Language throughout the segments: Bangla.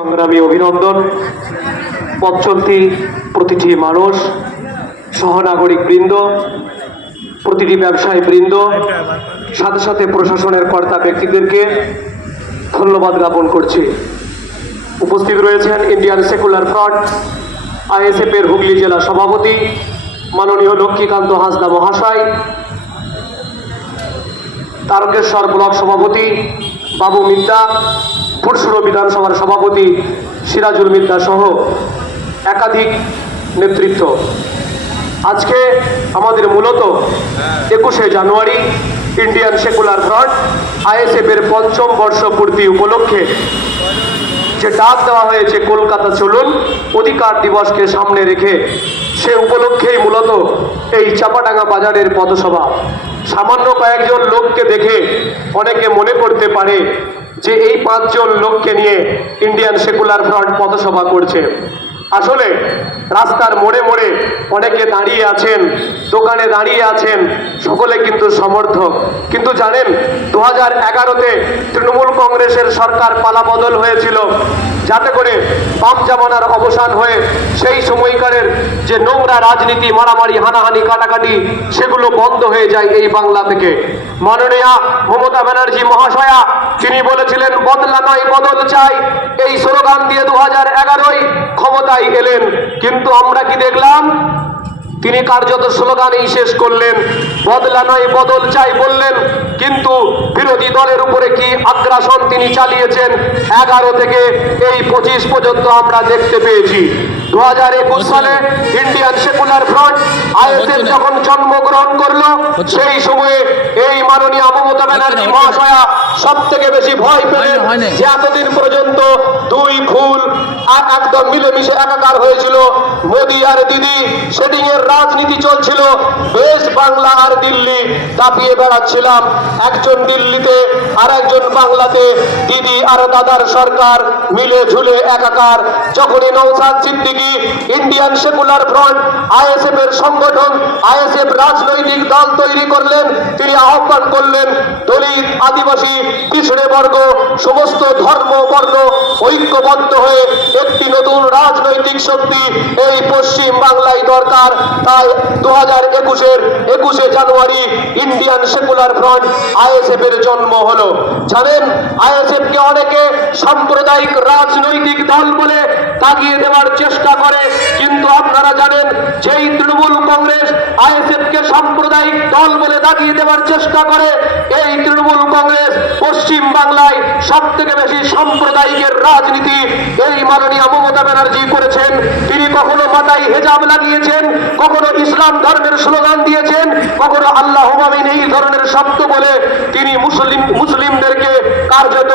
সংগ্রামী অভিনন্দন। পথ চলতি প্রতিটি মানুষ, সহনাগরিক বৃন্দ, প্রতিটি ব্যবসায়ী বৃন্দ, সাথে সাথে প্রশাসনের কর্তা ব্যক্তিদেরকে ধন্যবাদ জ্ঞাপন করছি। উপস্থিত রয়েছেন ইন্ডিয়ান সেকুলার ফ্রন্ট আইএসএফ এর হুগলি জেলা সভাপতি মাননীয় লক্ষ্মীকান্ত হাঁসদা মহাশয়, তারকেশ্বর ব্লক সভাপতি বাবু মিদ্দা, ফুরসুরো বিধানসভার সভাপতি সিরাজুল মিদ্দা সহ একাধিক নেতৃত্ব। আজকে আমাদের মূলত 21শে জানুয়ারি ইন্ডিয়ান সেকুলার ফ্রন্ট আইএসএফ এর ৫ম বর্ষপূর্তি উপলক্ষে যে ডাক দেওয়া হয়েছে কলকাতা চলুন অধিকার দিবসকে সামনে রেখে, সে উপলক্ষেই মূলত এই চাপাডাঙ্গা বাজারের পথসভা। সামান্য কয়েকজন লোককে দেখে অনেকে মনে করতে পারে যে এই 5 জন লোককে নিয়ে ইন্ডিয়ান সেকুলার ফ্রন্ট পথসভা করছে। আসলে রাস্তার মোড়ে মোড়ে অনেকে দাঁড়িয়ে আছেন, দোকানে দাঁড়িয়ে আছেন, সকলে কিন্তু সমর্থক। কিন্তু জানেন 2011-তে তৃণমূল কংগ্রেসের সরকার পালাবদল হয়েছিল, যাতে করে বাম জামানার অবসান হয়ে সেই সময়কারের যে নোংরা রাজনীতি, মারামারি, হানাহানি, কাটাকাটি, সেগুলো বন্ধ হয়ে যায় এই বাংলা থেকে। মাননীয়া মমতা ব্যানার্জি মহাশয়া তিনি বলেছিলেন বদলা নয় বদল চাই, এই স্লোগান দিয়ে 2011-য় ক্ষমতায় এলেন। কিন্তু আমরা কি দেখলাম? তিনি কার্যত স্লোগানেই শেষ করলেন, বদলা নয় বদল চাই বললেন, কিন্তু বিরোধী দলের উপরে কি আগ্রাসন তিনি চালিয়েছেন 11 থেকে এই 25 পর্যন্ত আমরা দেখতে পেয়েছি। 2021 সালে ইন্ডিয়ান সেকুলার ফ্রন্ট আইএসএফ যখন জন্মগ্রহণ করলো, সেই সময়ে এই মাননীয় মমতা ব্যানার্জি মহাশয়া সব থেকে বেশি ভয় পেলেন যে এতদিন পর্যন্ত দুই ফুল একদম মিলেমিশে একাকার হয়েছিল। মোদি আর দিদি সেটিং এর রাজনীতি চলছিল, বেশ বাংলা আর দিল্লি দাপিয়ে বেড়াচ্ছিলাম, একজন দিল্লিতে আর একজন বাংলাতে, দিদি আর দাদার সরকার মিলে ঝুলে একাকার। যখনই Naushad Siddiqui Indian secular front ISF এর সংগঠন, আইএসএফ রাজনৈতিক দল তৈরি করলেন, তিনি আহ্বান করলেন দলিত, আদিবাসী, পিছড়ে বর্গ, সমস্ত ধর্ম বর্ণ ঐক্যবদ্ধ হয়ে একটি নতুন রাজনৈতিক শক্তি এই পশ্চিম বাংলায় দরকার। তাই 2021-এ জানুয়ারি ইন্ডিয়ান সেকুলার ফ্রন্ট আইএসএফ এর জন্ম হলো। জানেন আইএসএফ কে অনেকে সাম্প্রদায়িক রাজনৈতিক দল বলে তাগিয়ে দেওয়ার চেষ্টা করে, কিন্তু আপনারা জানেন যেই তৃণমূল কংগ্রেস আইএসএফ কে সাম্প্রদায়িক দল বলে দাগিয়ে দেওয়ার চেষ্টা করে, এই তৃণমূল কংগ্রেস পশ্চিম বাংলায় সব থেকে বেশি সাম্প্রদায়িকের রাজনীতি এই মাননীয় মমতা ব্যানার্জি করেছেন। তিনি কখনো মাথায় হেজাব লাগিয়েছেন, কখনো ইসলাম ধর্মের স্লোগান দিয়েছেন, কখনো আল্লাহ আমিন এই ধরনের শব্দ বলে তিনি মুসলিমদেরকে কার্যত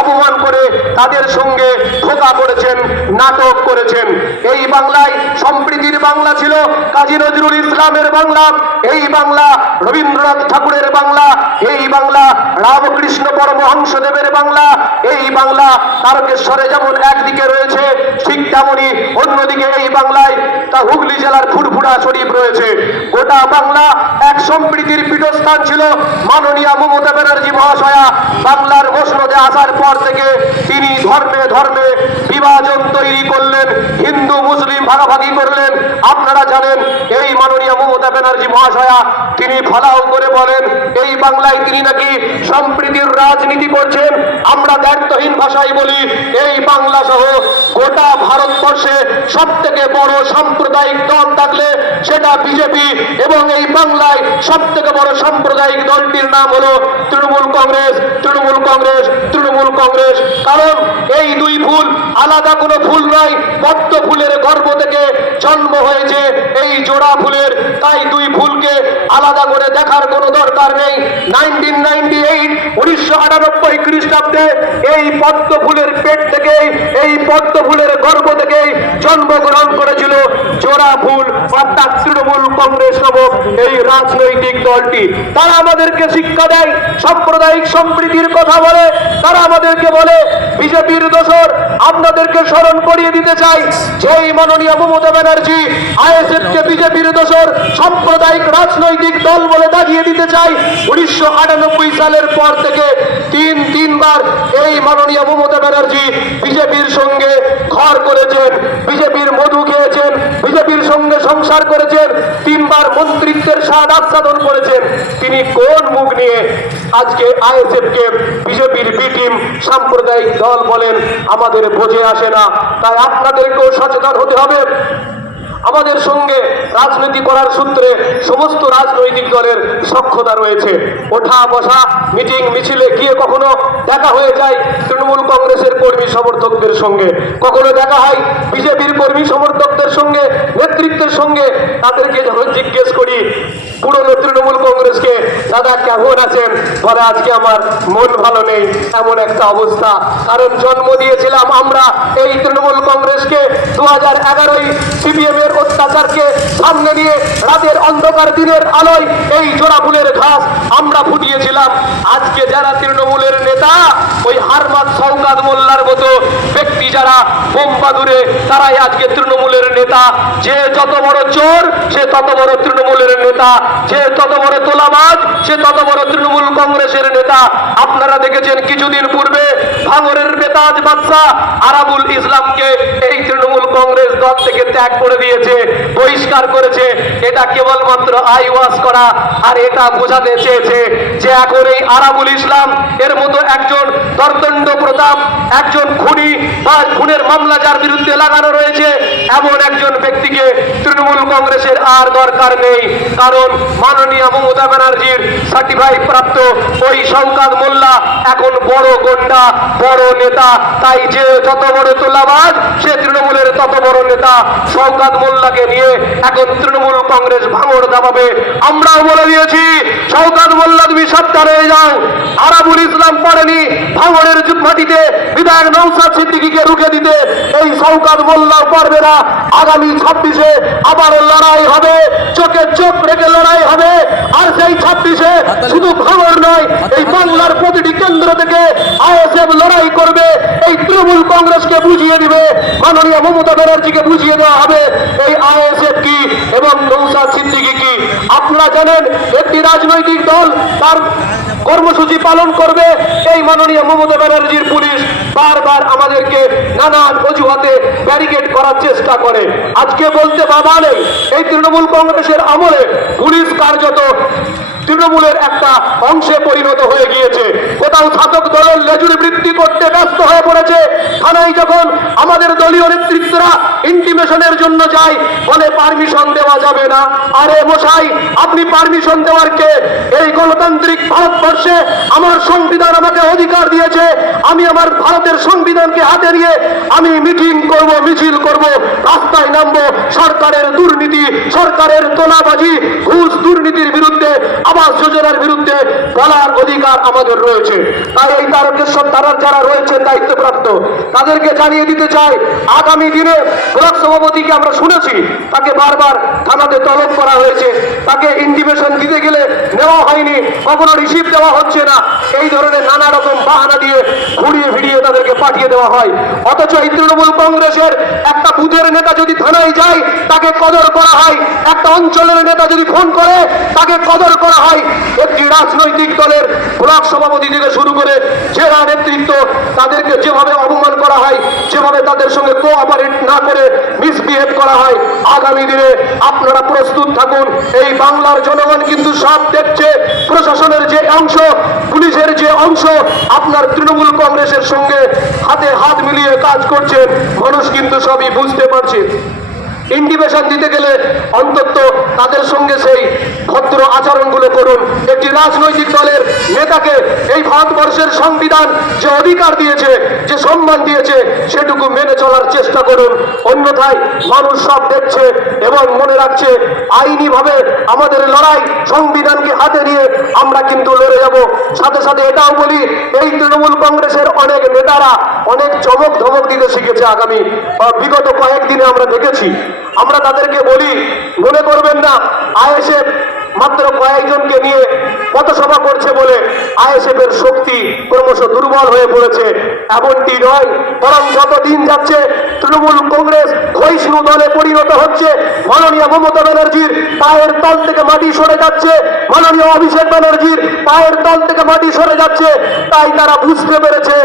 অপমান করে তাদের সঙ্গে ধোঁকা করেছেন, নাটক করেছেন। এই বাংলায় সম্প্রীতির বাংলা ছিল কাজী নজরুল ইসলামের বাংলা, এই বাংলা রবীন্দ্রনাথ ঠাকুরের বাংলা, এই বাংলা রামকৃষ্ণ পরমহংসদেবের বাংলা, এই বাংলা তারকেশ্বরে যেমন একদিকে রয়েছে, ঠিক তেমনি অন্যদিকে এই বাংলায় তা হুগলি জেলার ফুরফুরা শরীফ রয়েছে। গোটা বাংলা এক সম্প্রীতির পীঠস্থান ছিল। মাননীয় মমতা ব্যানার্জি মহাশয়া বাংলার মসনদে আসার পর থেকে তিনি ধর্মে ধর্মে বিভাজন তৈরি করলেন, হিন্দু মুসলিম ভাগাভাগি করলেন। আপনারা জানেন এই মাননীয় মমতা ব্যানার্জি মহাশয়া তিনি ফলাও করে বলেন এই বাংলায় তিনি নাকি সম্প্রীতির রাজনীতি করছেন। আমরা দায়িত্বহীন ভাষায় বলি এই বাংলা সহ গোটা ভারতবর্ষে সব থেকে বড় সাম্প্রদায়িক দল থাকলে সেটা বিজেপি, এবং এই বাংলায় সব থেকে বড় সাম্প্রদায়িক দলটির নাম হলো তৃণমূল কংগ্রেস, তৃণমূল কংগ্রেস, তৃণমূল কংগ্রেস। কারণ এই দুই ফুল আলাদা কোনো ফুল নয়, পদ্ম ফুলের গর্ভ থেকে জন্ম হয়েছে এই জোড়া ফুলের, তাই দুই ফুলকে আলাদা করে দেখার কোনো দরকার নেই। 1998 খ্রিস্টাব্দে এই পদ্ম ফুলের পেট থেকে, এই পদ্ম ফুলের গর্ভ থেকে জন্মগ্রহণ করেছিল জোড়া ফুল, অর্থাৎ তৃণমূল কংগ্রেস নামক এই রাজনৈতিক দলটি। তারা আমাদেরকে শিক্ষা দেয়, সাম্প্রদায়িক সম্প্রীতির কথা বলে, তারা আমাদেরকে বলে বিজেপির দোসর, আপনাদেরকে স্মরণ করিয়ে দিতে চাই যে এই মাননীয় মমতা ব্যানার্জি আইএসএফ কে বিজেপির দোসর সাম্প্রদায়িক রাজনৈতিক দল বলে দাগিয়ে দিতে চাই। 1998 সালের পর থেকে তিনবার এই মাননীয় মমতা ব্যানার্জি বিজেপির সঙ্গে ঘর করেছেন, বিজেপির মধু খেয়েছেন, বিজেপির সঙ্গে সংসার করেছেন, 3বার মন্ত্রিত্বের স্বাদ আস্বাদন করেছেন। তিনি কোন মুখ নিয়ে আজকে আইএসএফ কে বিজেপির বি টিম সাম্প্রদায়িক দল বলেন আমাদের বোঝে আসে না। তাই আপনাদেরকেও সচেতন হতে হবে। আমাদের সঙ্গে রাজনীতি করার সূত্রে সমস্ত রাজনৈতিক দলের সখ্যতা রয়েছে। ওঠা বসা মিটিং মিছিলে গিয়ে কখনো দেখা হয়ে যায় তৃণমূল কংগ্রেসের কর্মী সমর্থকদের সঙ্গে, কখনো দেখা হয় বিজেপির কর্মী সমর্থকদের সঙ্গে, নেতৃত্বের সঙ্গে। তাদেরকে যখন জিজ্ঞেস করি পুরনো তৃণমূল কংগ্রেসকে, দাদা কেমন আছেন, বলে আজকে আমার মন ভালো নেই, এমন একটা অবস্থা। কারণ জন্ম দিয়েছিলাম আমরা এই তৃণমূল কংগ্রেসকে 2011 সিপিএম এর অত্যাচারকে সামনে নিয়ে রাতের অন্ধকার দিনের আলোয় এই জোড়া ফুলের ঘাস আমরা ফুটিয়েছিলাম। আজকে যারা তৃণমূলের নেতা ওই হারমাত শওকত মোল্লার মতো ব্যক্তি যারা বোমবাদুরে, তারাই আজকে তৃণমূলের নেতা। যে যত বড় চোর সে তত বড় তৃণমূলের নেতা, যে তত বড় তোলাবাজ সে তত বড় তৃণমূল কংগ্রেসের নেতা। আপনারা দেখেছেন কিছুদিন পূর্বে ভাঙড়ের বেতাজ বাদশা আরাবুল ইসলামকে এই তৃণমূল কংগ্রেস দল থেকে ত্যাগ করে দিয়েছে, বহিষ্কার করেছে। এটা কেবলমাত্র আই ওয়াশ করা, আর এটা বোঝাতে চেয়েছে যে এখন এই আরাবুল ইসলাম এর মতো একজন দর্দণ্ড প্রতাপ, একজন খুনি বা খুনের মামলা যার বিরুদ্ধে লাগানো রয়েছে, এমন একজন ব্যক্তিকে তৃণমূল কংগ্রেসের আর দরকার নেই। কারণ মাননীয় মমতা ব্যানার্জির সার্টিফাই প্রাপ্ত ওই শওকত মোল্লা এখন বড় গোন্ডা, বড় নেতা। তাই যে যত বড় তোলাবাজ সে তৃণমূলের তত বড় নেতা। শওকত মোল্লাকে নিয়ে এখন তৃণমূল কংগ্রেস ভাঙড় দাবাবে। আমরাও বলে দিয়েছি শওকত মোল্লা তুমি সাবধান হয়ে যাও। আরাবুল ইসলাম পারেনি ভাঙড়ের মাটিতে বিধায়ক নওশাদ সিদ্দিকীকে রুখে দিতে, এই শওকত মোল্লাও পারবে না। আগামী 26-এ আবার লড়াই হবে, চোখে চোখ রেখে লড়াই হবে। আর সেই 26-এ শুধু ভাঙড় নয়, এই বাংলার প্রতিটি কেন্দ্র থেকে আইএসএফ লড়াই করবে। এই তৃণমূল কংগ্রেসকে বুঝিয়ে দিবে, মাননীয় মমতা ব্যানার্জিকে বুঝিয়ে দেওয়া হবে এই আইএসএফ কি এবং নওশাদ সিদ্দিকী কি। আপনারা জানেন একটি রাজনৈতিক দল তার কর্মসূচি পালন করবে, এই মাননীয় মমতা ব্যানার্জির পুলিশ বারবার আমাদেরকে নানান অজুহাতে ব্যারিকেড করার চেষ্টা করে। আজকে বলতে বাধা নেই, এই তৃণমূল কংগ্রেসের আমলে পুলিশ কার্যত তৃণমূলের একটা অংশে পরিণত হয়ে গিয়েছে। কোথাও শাসক দলের লেজুরি বৃদ্ধি করতে ব্যস্ত হয়ে পড়েছে। থানায় যখন আমাদের দলীয় নেতৃত্বরা ইন্টিমেশনের জন্য যায়, বলে পারমিশন দেওয়া যাবে না। আরে মশাই, আপনি পারমিশন দেওয়ার কে? এই গণতান্ত্রিক ভারতবর্ষে আমার সংবিধান আমাকে অধিকার দিয়েছে। আমি আমার ভারতের সংবিধানকে হাতে নিয়ে আমি মিটিং করব, মিছিল করব, রাস্তায় নামবো। সরকারের দুর্নীতি, সরকারের তোলাবাজি, ঘুষ দুর্নীতির বিরুদ্ধে, আবাস যোজনার বিরুদ্ধে বলার অধিকার আমাদের রয়েছে। তাই এই তারকেশ্বর থানার যারা রয়েছে দায়িত্বপ্রাপ্ত, তাদেরকে জানিয়ে দিতে চাই আগামী দিনে ব্লক সভাপতিকে আমরা শুনেছি তাকে বারবার থানাতে তলব করা হয়েছে, তাকে ইন্টিমেশন দিতে গেলে নেওয়া হয়নি, কখনো রিসিভ দেওয়া হচ্ছে না। এই ধরনের নানা রকম বাহানা দিয়ে ঘুরিয়ে ফিরিয়ে তাদেরকে পাঠিয়ে দেওয়া হয়। অথচ এই তৃণমূল কংগ্রেসের একটা বুথের নেতা যদি থানায় যায় তাকে কদর করা হয়, একটা অঞ্চলের নেতা যদি ফোন করে তাকে কদর করা হয়। একটি রাজনৈতিক দলের ব্লক সভাপতি থেকে শুরু করে জেলা নেতৃত্ব, তাদেরকে যেভাবে অপমান করা হয়, যেভাবে তাদের সঙ্গে কোঅপারেট না করে মিসবিহেভ করা হয়, আগামী দিনে আপনারা প্রস্তুত থাকুন। এই বাংলার জনগণ কিন্তু সব দেখছে, প্রশাসনের যে অংশ, পুলিশের যে অংশ আপনার তৃণমূল কংগ্রেসের সঙ্গে হাতে হাত মিলিয়ে কাজ করছে, মানুষ কিন্তু সবই বুঝতে পারছে। ইন্টিমেশন দিতে গেলে অন্তত তাদের সঙ্গে সেই ভদ্র আচরণগুলো করুন। একটি রাজনৈতিক দলের নেতাকে এই ভারতবর্ষের সংবিধান যে অধিকার দিয়েছে, যে সম্মান দিয়েছে, সেটুকু মেনে চলার চেষ্টা করুন। অন্যথায় মানুষ সব দেখছে এবং মনে রাখছে আইনিভাবে আমাদের লড়াই, সংবিধানকে হাতে নিয়ে আমরা কিন্তু লড়ে যাব। সাথে সাথে এটাও বলি, এই তৃণমূল কংগ্রেসের অনেক নেতারা অনেক চমক ধমক দিতে শিখেছে। আগামী বিগত কয়েকদিনে আমরা দেখেছি। আমরা তাদেরকে বলি, মনে করবেন না আইএসএফ মাত্র কয়েকজনকে নিয়ে পথসভা করছে বলে আইএসএফ এর শক্তি ক্রমশ দুর্বল হয়ে পড়েছে, এমনটি নয়। বরং যত দিন যাচ্ছে তৃণমূল কংগ্রেস ক্ষয়িষ্ণু দলে পরিণত হচ্ছে। মাননীয় মমতা ব্যানার্জির পায়ের তল থেকে মাটি সরে যাচ্ছে, মাননীয় অভিষেক ব্যানার্জির পায়ের তল থেকে মাটি সরে যাচ্ছে। তাই তারা বুঝতে পেরেছে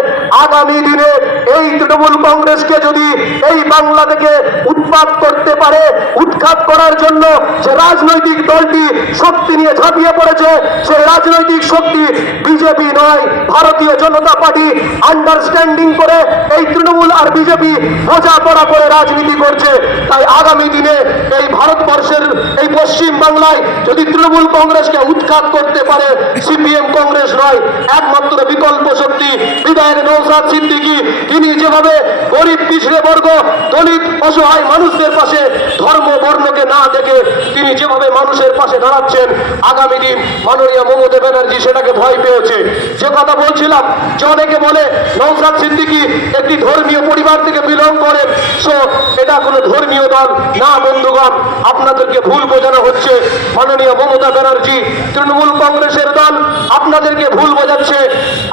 আগামী দিনে এই তৃণমূল কংগ্রেসকে যদি এই বাংলা থেকে উৎখাত করতে পারে, উৎখাত করার জন্য যে রাজনৈতিক দলটি শক্তি নিয়ে ঝাঁপিয়ে পড়েছে, সেই রাজনৈতিক শক্তি বিজেপি নয়, ভারতীয় জনতা পার্টি আন্ডারস্ট্যান্ডিং করে এই তৃণমূল আর বিজেপি বোঝাপড়া করে রাজনীতি করছে। তাই আগামী দিনে এই ভারতবর্ষের এই পশ্চিম বাংলায় যদি তৃণমূল কংগ্রেসকে উৎখাত করতে পারে, সিপিএম কংগ্রেস নয়, একমাত্র বিকল্প শক্তি বিধায়ক নওশাদ সিদ্দিকী। তিনি যেভাবে গরিব পিছড়ে বর্গ দলিত অসহায় মানুষদের পাশে ধর্ম বর্ণকে না দেখে তিনি যেভাবে মানুষের পাশে দাঁড়াচ্ছেন, আগামী দিন মাননীয় মমতা ব্যানার্জি সেটাকে ভয় পেয়েছে। যে কথা বলছিলাম যে অনেকে বলে নওশাদ সিদ্দিকী একটি ধর্মীয় পরিবার থেকে বিলং করেন, সো এটা কোনো ধর্মীয় দল না। বন্ধুগণ, আপনাদেরকে ভুল বোঝানো হচ্ছে। মাননীয় মমতা ব্যানার্জি তৃণমূল কংগ্রেসের দল, আপনাদেরকে ভুল বোঝাচ্ছে।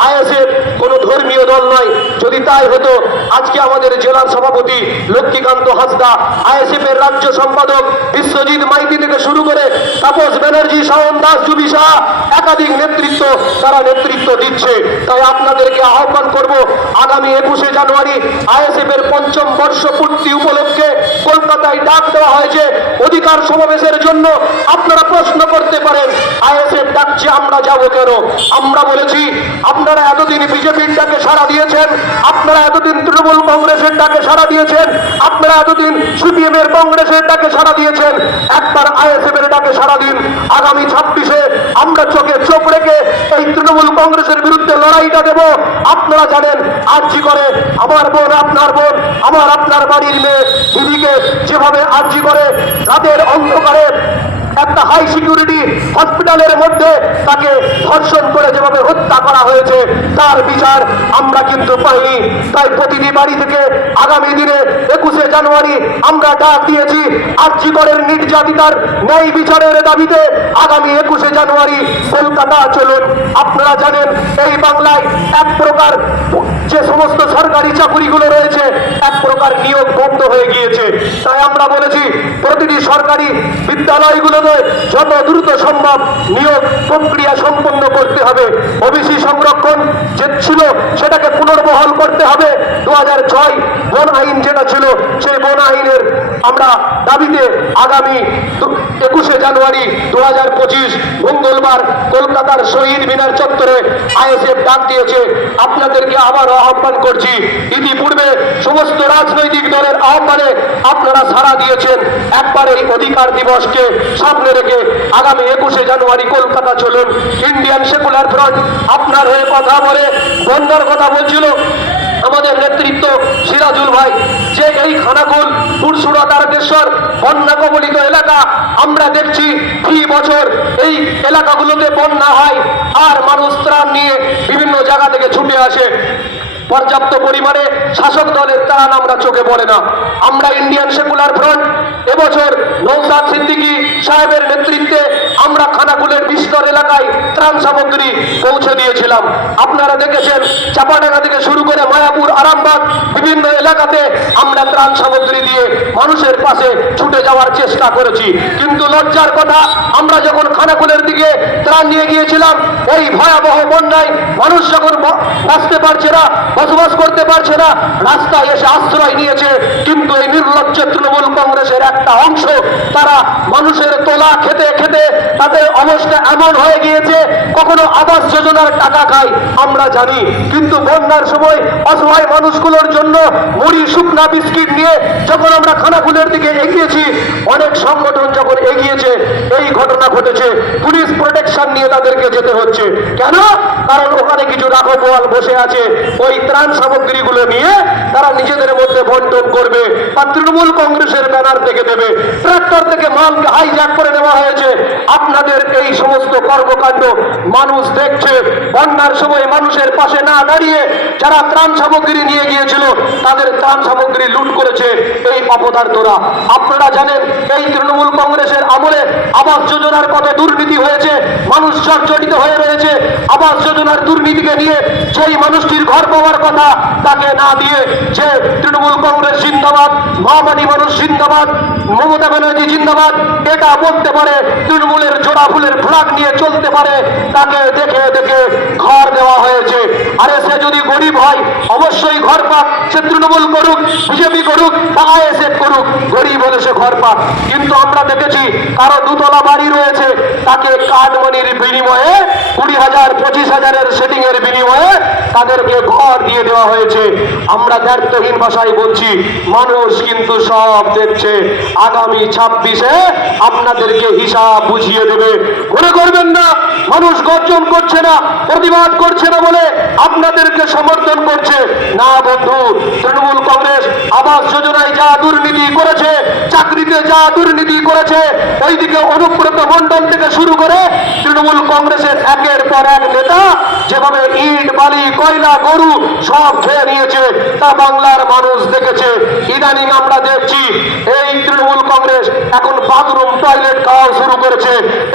আইএসএফ কোনো ধর্মীয় দল নয়। যদি তাই হতো আজকে আমাদের জেলার সভাপতি লক্ষ্মীকান্ত হাসদা, আইএসএফ এর রাজ্য সম্পাদক বিশ্বজিৎ মাইতি থেকে শুরু করে তাপস ব্যানার্জি, শাওন দাস, জুবি শাহ, একাধিক নেতৃত্ব তারা নেতৃত্ব দিচ্ছে। তাই আপনাদেরকে আহ্বান করব, আগামী 21শে জানুয়ারি আইএসএফ এর ৫ম বর্ষ পূর্তি উপলক্ষে কলকাতায় ডাক দেওয়া হয়েছে অধিকার সমাবেশের জন্য। আপনারা প্রশ্ন করতে পারেন আইএসএফ ডাকছে, আমরা যাব কেন? আমরা বলেছি আপনারা এতদিন বিজেপির ডাকে সাড়া দিয়েছেন, আপনারা এতদিন তৃণমূল কংগ্রেসের ডাকে সাড়া দিয়েছেন, আপনারা এতদিন সিপিএম এর কংগ্রেসের ডাকে সাড়া দিয়েছেন, একবার আইএসএফ এর ডাকে সাড়া দিন। আগামী 26শে আমরা চোখে চোখ রেখে এই তৃণমূল কংগ্রেসের বিরুদ্ধে লড়াইটা দেব। আপনারা জানেন আর্জি করে আমার বোন, আপনার বোন, আমার আপনার বাড়ির মেয়ে দিদিকে যেভাবে আর্জি করে রাতের অন্ধকারে একটা হাই সিকিউরিটি হসপিটালের মধ্যে তাকে ধর্ষণ করে যেভাবে হত্যা করা হয়েছে, তার বিচার আমরা কিন্তু পাইনি। তাই প্রতিটি বাড়ি থেকে আগামী দিনে 21শে জানুয়ারি আমরা ডাক দিয়েছি আর্জি করের নির্যাতিতার ন্যায় বিচারের দাবিতে। আগামী 21শে জানুয়ারি কলকাতা চলুন। আপনারা জানেন এই বাংলায় এক প্রকার যে সমস্ত সরকারি চাকুরিগুলো রয়েছে এক প্রকার নিয়োগ বন্ধ হয়ে গিয়েছে। তাই আমরা বলেছি প্রতিটি সরকারি বিদ্যালয়গুলোতে যত দ্রুত সম্ভব নিয়োগ প্রক্রিয়া সম্পন্ন করতে হবে। ওবিসি সংরক্ষণ যে ছিল সেটাকে পুনর্বহাল করতে হবে। 2006 বন আইন যেটা ছিল সেই বন আইনের আমরা দাবিতে আগামী 21শে জানুয়ারি 2025 মঙ্গলবার কলকাতার শহীদ মিনার চত্বরে আইএসএফ ডাক দিয়েছে। আপনাদেরকে আবারও আহ্বান করছি, ইতিপূর্বে সমস্ত রাজনৈতিক দলের আহ্বানে আপনারা সাড়া দিয়েছেন। একবার এই অধিকার দিবসকে সামনে রেখে আগামী 21শে জানুয়ারি কলকাতা চলুন। ইন্ডিয়ান সেকুলার ফ্রন্ট আপনার হয়ে কথা বলে বন্যার কথা বলছিল আমাদের নেতৃত্ব সিরাজুল ভাই, যে এই খানাকুল, পুরসুরা, তারকেশ্বর বন্যা কবলিত এলাকা আমরা দেখছি প্রতি বছর এই এলাকাগুলোতে বন্যা হয় আর মানুষ ত্রাণ নিয়ে বিভিন্ন জায়গা থেকে ছুটে আসে। পর্যাপ্ত পরিমাণে শাসক দলের ত্রাণ আমরা চোখে পড়ে না। আমরা ইন্ডিয়ান সেকুলার ফ্রন্ট এবছর নওশাদ সিদ্দিকী সাহেবের নেতৃত্বে আমরা খানাকুলের বিস্তর এলাকায় ত্রাণ সামগ্রী পৌঁছে দিয়েছিলাম। আপনারা দেখেছেন চাপাডাঙ্গা থেকে শুরু করে মায়াপুর, আরামবাগ বিভিন্ন এলাকাতে আমরা ত্রাণ সামগ্রী দিয়ে মানুষের পাশে ছুটে যাওয়ার চেষ্টা করেছি। কিন্তু লজ্জার কথা, আমরা যখন খানাকুলের দিকে ত্রাণ নিয়ে গিয়েছিলাম এই ভয়াবহ বন্যায় মানুষ যখন বাঁচতে পারছে না, বসবাস করতে পারছে না, রাস্তায় এসে আশ্রয় নিয়েছে। কিন্তু এই নির্লজ্জ তৃণমূল কংগ্রেসের একটা অংশ তারা মানুষের তোলা খেতে খেতে তাদের অবস্থা এমন হয়ে গিয়েছে কখনো আবাস যোজনার টাকা খায় আমরা জানি, কিন্তু বন্যার সময় অসহায় মানুষগুলোর জন্য মুড়ি, শুকনা, বিস্কিট নিয়ে যখন আমরা খানাকুলের দিকে এগিয়েছি, অনেক সংগঠন যখন এগিয়েছে এই ঘটনা ঘটেছে। পুলিশ প্রোটেকশন নিয়ে তাদেরকে যেতে হচ্ছে। কেন? কারণ ওখানে কিছু রাঘবওয়াল বসে আছে, ওই ত্রাণ সামগ্রীগুলো নিয়ে তারা নিজেদের মধ্যে মধ্যে বন্টন করবে বা তৃণমূল কংগ্রেসের ব্যানার থেকে দেবে। ট্রাক্টর থেকে মালকে হাইজ্যাক করে নেওয়া হয়েছে। আপনাদের এই সমস্ত কর্মকাণ্ড মানুষ দেখছে। বন্যার সময় মানুষের পাশে না দাঁড়িয়ে যারা ত্রাণ সামগ্রী নিয়ে গিয়েছিল তাদের ত্রাণ সামগ্রী লুট করেছে এই অপদার্থরা। আপনারা জানেন এই তৃণমূল কংগ্রেসের আমলে আবাস যোজনার কত দুর্নীতি হয়েছে, মানুষ জর্জরিত হয়ে রয়েছে। আবাস যোজনার দুর্নীতিকে নিয়ে যেই মানুষটির ঘর পাওয়ার কথা তাকে না দিয়ে যে তৃণমূল কংগ্রেস জিন্দাবাদ, মাওবাদী মানুষ জিন্দাবাদ, মমতা ব্যানার্জি জিন্দাবাদ এটা বলতে পারে, তৃণমূলের জোড়া ফুলের ফ্ল্যাগ নিয়ে চলতে পারে, তাকে দেখে দেখে ঘর দেওয়া হয়েছে। আরে সে যদি গরিব হয় অবশ্যই ঘর পাক, সে তৃণমূল করুক, বিজেপি করুক বা আইএসএফ করুক, গরিব হলে সে ঘর পাক। কিন্তু আমরা দেখেছি কারো দুতলা বাড়ি রয়েছে, তাকে কাঠমানির বিনিময়ে 20,000 25,000-এর সেটিং এর বিনিময়ে তাদেরকে ঘর দিয়ে দেওয়া হয়েছে। আমরা দায়িত্বহীন ভাষায় বলছি, মানুষ কিন্তু সব দেখছে। আগামী 26-এ আপনাদেরকে হিসাব বুঝিয়ে দেবে। মনে করবেন না মানুষ গর্জন করছে না, প্রতিবাদ করছে না বলে আপনাদেরকে সমর্থন করছে না বন্ধু। তৃণমূল কংগ্রেস আবাস যোজনায় যা দুর্নীতি করেছে, চাকরিতে যা দুর্নীতি করেছে, ওইদিকে অনুব্রত মণ্ডল থেকে শুরু করে তৃণমূল কংগ্রেসের একের পর এক নেতা যেভাবে ইট বালি কয়লা গরু সব খেয়ে নিয়েছে তা বাংলার মানুষ দেখেছে। ইদানিং আমরা দেখছি এই তৃণমূল কংগ্রেস এখন বাথরুম টয়লেট খাওয়া শুরু করেছে।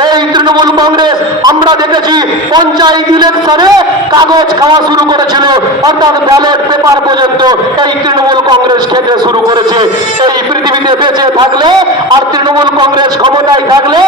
এই তৃণমূল কংগ্রেস আমরা দেখেছি পঞ্চায়েত ইলেকশনে কাগজ খাওয়া শুরু করেছিল, অর্থাৎ ব্যালট পেপার পর্যন্ত এই তৃণমূল কংগ্রেস খেতে শুরু করেছে। এই পৃথিবীতে বেঁচে থাকলে আর তৃণমূল কংগ্রেস ক্ষমতায় থাকলে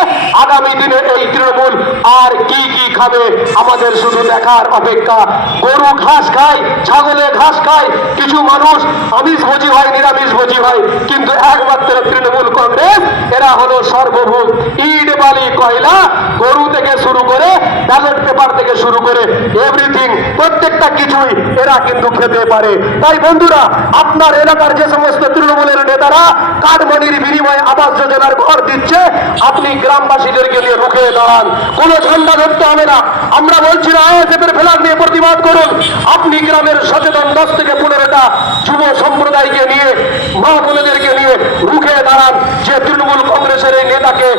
আগামী দিনে এই তৃণমূল আর কি কি খাবে আমাদের শুধু দেখার অপেক্ষা। গরু ঘাস খায়, ছাগলে ঘাস খায়, কিছু মানুষ আমিষ ভোজী হয়, নিরামিষ ভোজী হয়, কিন্তু একমাত্র তৃণমূল কংগ্রেস এরা হলো সর্বভূত। ইট বালি কয়লা গরু থেকে শুরু করে ব্যালট পেপার থেকে শুরু করে এভরিথিং, প্রত্যেকটা কিছুই এরা কিন্তু খেতে পারে। তাই বন্ধুরা, আপনার এলাকার যে সমস্ত তৃণমূলের নেতারা কাঠমানির বিনিময়ে আবাস যোজনার ঘর দিচ্ছে, আপনি গ্রামবাসীদেরকে নিয়ে রুখে দাঁড়ান। কোনো ঝান্ডা ধরতে হবে না। আমরা বলছি না আইএসএফের ফ্ল্যাগ নিয়ে প্রতিবাদ করুন। আপনি গ্রামের সচেতন 10 থেকে 15টা যুব সম্প্রদায়কে নিয়ে, মা বোনেদেরকে নিয়ে রুখে দাঁড়ান যে তৃণমূল কংগ্রেসের এই নেতাকে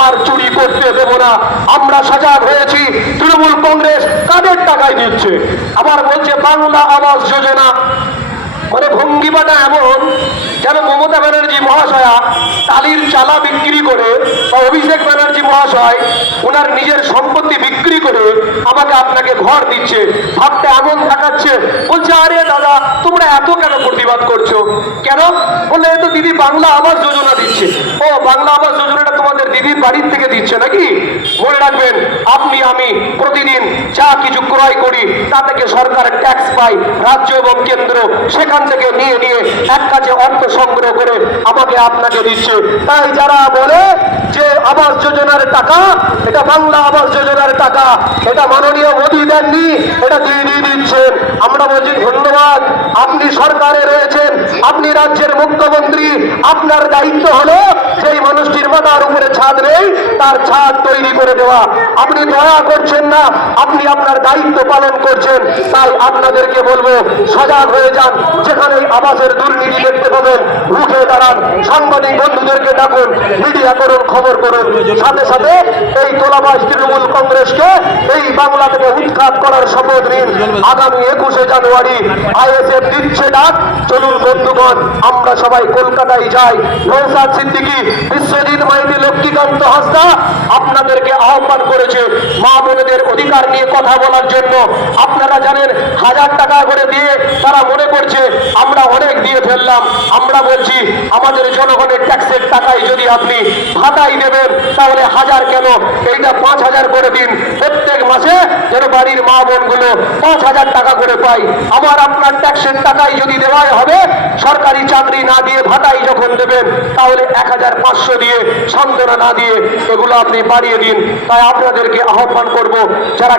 আর চুরি করতে দেব না। আমরা সজাগ হয়েছি। তৃণমূল কংগ্রেস কাদের টাকায় দিচ্ছে? আবার বলছে বাংলা আবাস যোজনা, মানে ভঙ্গিমাটা এমন যেন মমতা ব্যানার্জি মহাশয়া টালির চালা বিক্রি করে বা অভিষেক ব্যানার্জি মহাশয় ওনার নিজের সম্পত্তি বিক্রি করে আমাকে আপনাকে ঘর দিচ্ছে। ভাবতে এমন দেখাচ্ছে, বলছে আরে দাদা তোমরা এত কেন প্রতিবাদ করছো? কেন বললে তো দিদি বাংলা আবাস যোজনা দিচ্ছে। ও বাংলা আবাস যোজনাটা তোমাদের দিদির বাড়ির থেকে দিচ্ছে নাকি? মনে রাখবেন, আপনি আমি প্রতিদিন যা কিছু ক্রয় করি তা থেকে সরকার ট্যাক্স পায়, রাজ্য এবং কেন্দ্র সেখান থেকে নিয়ে নিয়ে এক কাছে অর্থ সংগ্রহ করে আমাকে আপনাকে দিচ্ছে। তাই যারা বলে যে আবাস যোজনার টাকা, এটা বাংলা আবাস যোজনার টাকা, এটা মাননীয় মোদী দেননি, এটা দিদি দিচ্ছেন, আমরা বলছি ধন্যবাদ। আপনি সরকারে রয়েছেন, আপনি রাজ্যের মুখ্যমন্ত্রী, আপনার দায়িত্ব হলো সেই মানুষটির মাথার উপরে ছাদ নেই তার ছাদ তৈরি করে দেওয়া। আপনি দয়া করছেন না, আপনি আপনার দায়িত্ব পালন করছেন। তাই আপনাদেরকে বলবো সজাগ হয়ে যান। যেখানে আবাসের দুর্নীতি দেখতে পাবেন রুখে দাঁড়ান। সাংবাদিক বন্ধুদেরকে ডাকুন, মিডিয়া করুন, খবর করুন। সাথে সাথে এই তোলাবাজ তৃণমূল কংগ্রেসকে এই বাংলা থেকে উৎখাত করার শপথ নিন। আগামী 21শে জানুয়ারি আইএসএফ দিচ্ছে ডাক। চলুন বন্ধুগণ, আমরা সবাই কলকাতায় যাই। নৌসাদ সিদ্দিকী, বিশ্বজিৎ মাইতি, লক্ষ্মীকান্ত হাসদা আপনাদেরকে আহ্বান করেছে মা বোনেদের অধিকার নিয়ে কথা বলার জন্য। আপনারা জানেন 1000 টাকা করে দিয়ে তারা মনে করছে আমরা অনেক দিয়ে ফেললাম। আমরা বলছি আমাদের জনগণের ট্যাক্সের টাকায় যদি আপনি ভাতাই দেবেন তাহলে 1000 কেন, এইটা 5000 করে দিন। প্রত্যেক মাসে যেন বাড়ির মা বোনগুলো 5000 টাকা করে পাই। আমার আপনার ট্যাক্সের টাকাই যদি দেওয়াই হবে, সরকারি চাকরি না দিয়ে ভাতাই যখন দেবেন তাহলে 1500 দিয়ে, সান্ত্বনা না দিয়ে এগুলো আপনি বাড়িয়ে দিন। তাই আপনাদেরকে আহ্বান করব, যারা